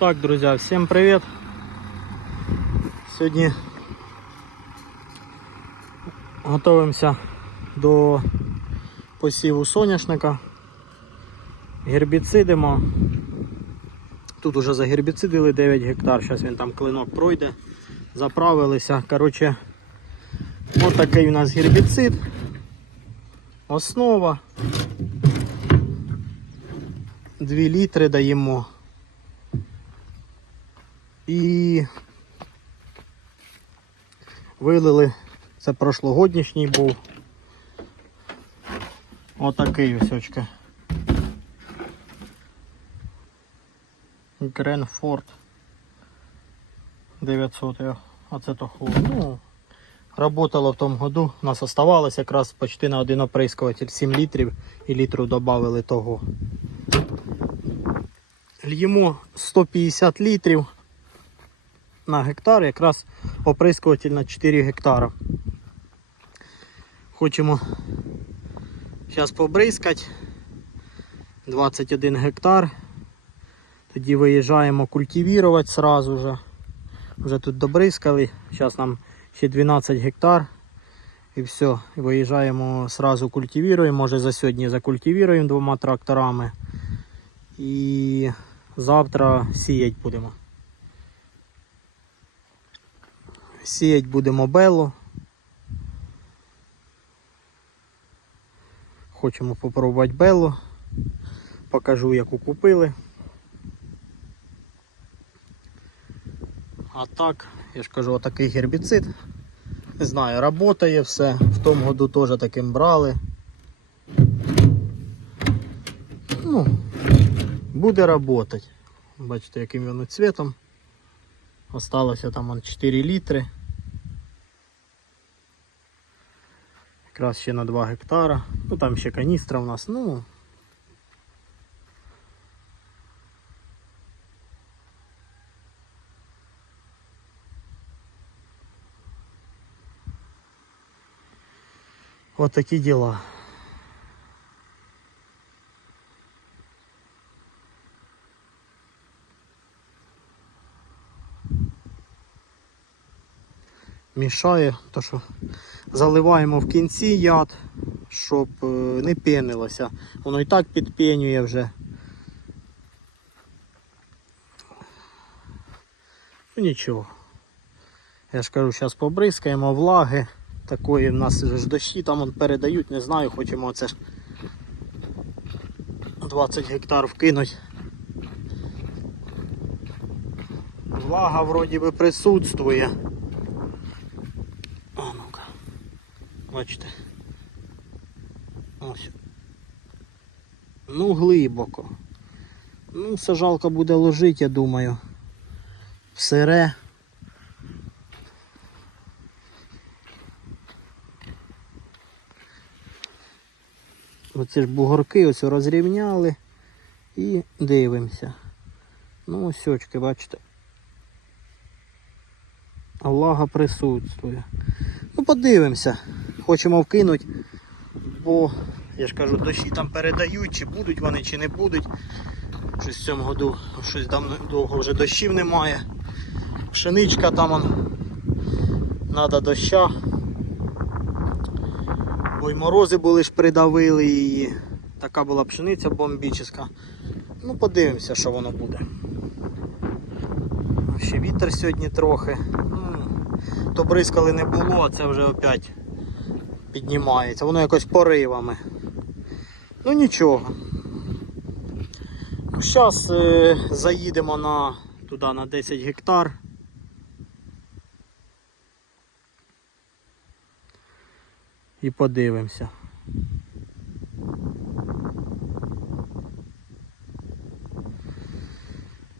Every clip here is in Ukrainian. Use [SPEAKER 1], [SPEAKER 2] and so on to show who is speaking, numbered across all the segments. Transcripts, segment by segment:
[SPEAKER 1] Так, друзья, всем привет! Сьогодні готуємося до посіву соняшника. Гербіцидимо. Тут уже загербіцидили 9 гектар, зараз він там клинок пройде. Заправилися. Коротше, ось такий у нас гербіцид. Основа. 2 літри даємо. І вилили, це прошлогоднішній був. Отакий ось очка. Гренфорд 900 його. А то хлоп. Ну, работало в тому году. У нас оставалось якраз почти на один оприскуватель 7 літрів і літру додали того. Льємо 150 літрів на гектар, якраз оприскуватель на 4 гектара. Хочемо зараз побризкати 21 гектар. Тоді виїжджаємо культивувати сразу же. Вже тут добризкали. Зараз нам ще 12 гектар. І все. Виїжджаємо сразу культивуємо. Може за сьогодні закультивуємо двома тракторами. І завтра сіять будемо. Сіять будемо бело. Хочемо попробувати бело. Покажу, яку купили. А так, я ж кажу, отакий гербіцид. Не знаю, работає все. В тому году теж таким брали. Ну, буде работать. Бачите, яким воно цветом. Осталося там он 4 літри. Якраз ще на 2 гектара. Ну там ще каністра у нас, ну. Вот такі діла. Мішає, то що заливаємо в кінці яд, щоб е, не пенилося. Воно і так підпенює вже. Ну нічого. Я ж кажу, зараз побризкаємо влаги. Такої в нас ж дощі там он передають, не знаю, хочемо оце ж 20 гектар вкинуть. Влага вроді би присутствує. А ну-ка. Бачите. Ось. Ну, глибоко. Ну, сажалка буде ложити, я думаю. Сире. Оце ж бугорки ось розрівняли і дивимося. Ну, ось очки, бачите. Влага присутствує. Ну, подивимося. Хочемо вкинути, бо, я ж кажу, дощі там передають, чи будуть вони, чи не будуть. Щось в цьому году щось давно довго вже дощів немає. Пшеничка там он, треба доща. Бо й морози були ж придавили її. Така була пшениця бомбічна. Ну, подивимося, що воно буде. Ще вітер сьогодні трохи. Ну, то бризкали не було, а це вже опять піднімається. Воно якось поривами. Ну нічого. Ну, Зараз е, заїдемо на, туди на 10 гектар. І подивимося.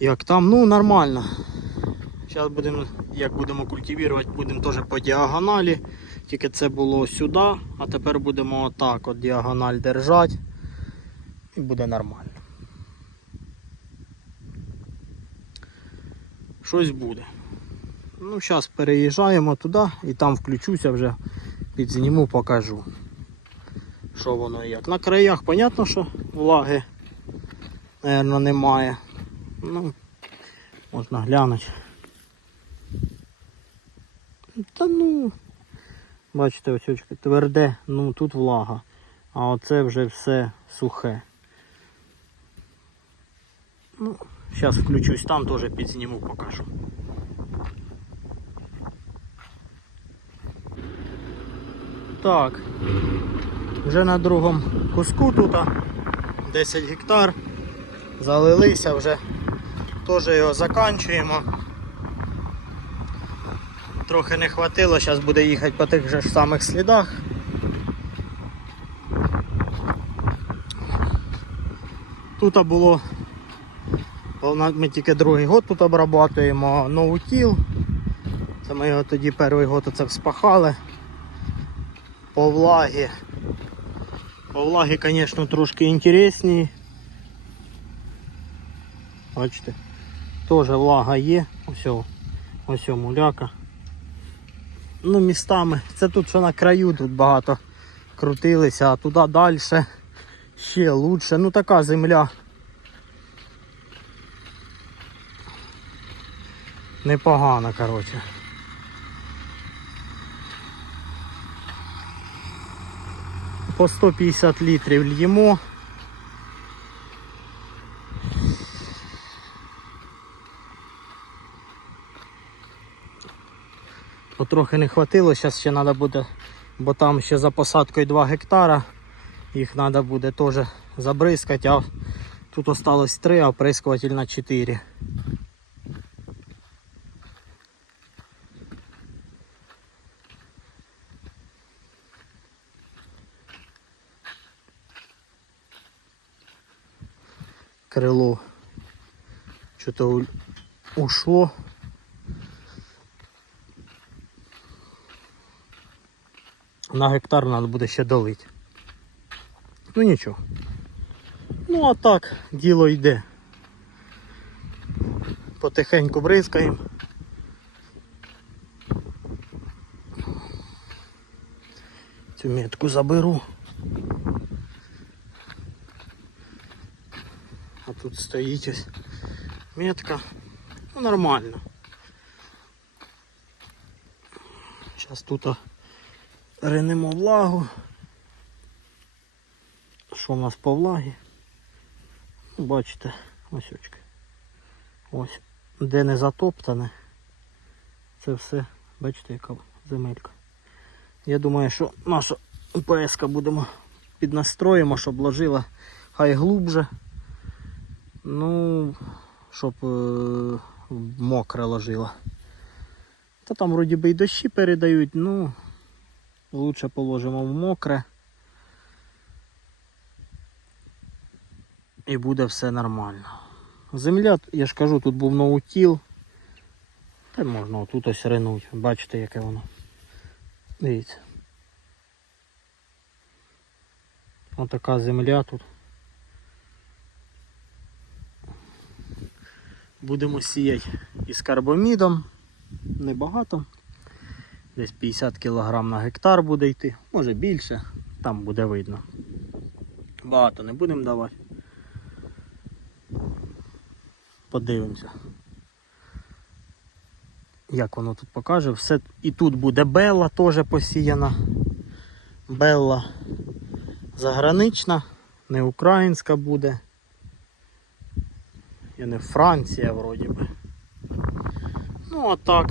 [SPEAKER 1] Як там? Ну нормально. Зараз будемо, як будемо культивувати, будемо теж по діагоналі. Тільки це було сюди, а тепер будемо отак от діагональ держати. І буде нормально. Щось буде. Ну, зараз переїжджаємо туди і там включуся вже, підзніму, покажу. Що воно і як. На краях, понятно, що влаги, мабуть, немає. Ну, Можна глянути. Та ну, бачите, ось тверде, ну тут влага. А оце вже все сухе. Ну, зараз включусь там, теж підзніму, покажу. Так, вже на другому куску тут 10 гектар. Залилися вже. Теж його заканчуємо. Трохи не хватило, зараз буде їхати по тих же ж самих слідах. Тут було, ми тільки другий год тут обрабатуємо ноутіл. Це ми його тоді перший год оце вспахали. По влагі. По влагі, звісно, трошки інтересні. Бачите, теж влага є. Ось, ось муляка. Ну, містами. Це тут що на краю тут багато крутилися, а туди далі ще лучше. Ну така земля. Непогана, коротше. По 150 літрів льємо. Потрохи не хватило, зараз ще треба буде, бо там ще за посадкою 2 гектара. Їх треба буде теж забризкати, а тут осталось 3, а оприскуватель на 4. Крило что-то ушло. На гектар треба буде ще долити. Ну нічого. Ну а так, діло йде. Потихеньку бризкаємо. Цю метку заберу. А тут стоїть ось метка. Ну нормально. Зараз тут ринемо влагу. Що в нас по влагі? Ну, бачите, ось очки. Ось, де не затоптане, це все, бачите, яка земелька. Я думаю, що наша УПС будемо піднастроїмо, щоб ложила хай глубже. Ну, щоб е мокре ложила. Та там вроді би і дощі передають, ну лучше положимо в мокре. І буде все нормально. Земля, я ж кажу, тут був ноутіл. Та можна отут ось ринуть. Бачите, яке воно. Дивіться. Отака земля тут. Будемо сіяти із карбомідом. Небагато. Десь 50 кг на гектар буде йти, може більше, там буде видно. Багато не будемо давати. Подивимося. Як воно тут покаже. Все. І тут буде Белла теж посіяна. Белла загранична, не українська буде. І не Франція вроді би. Ну а так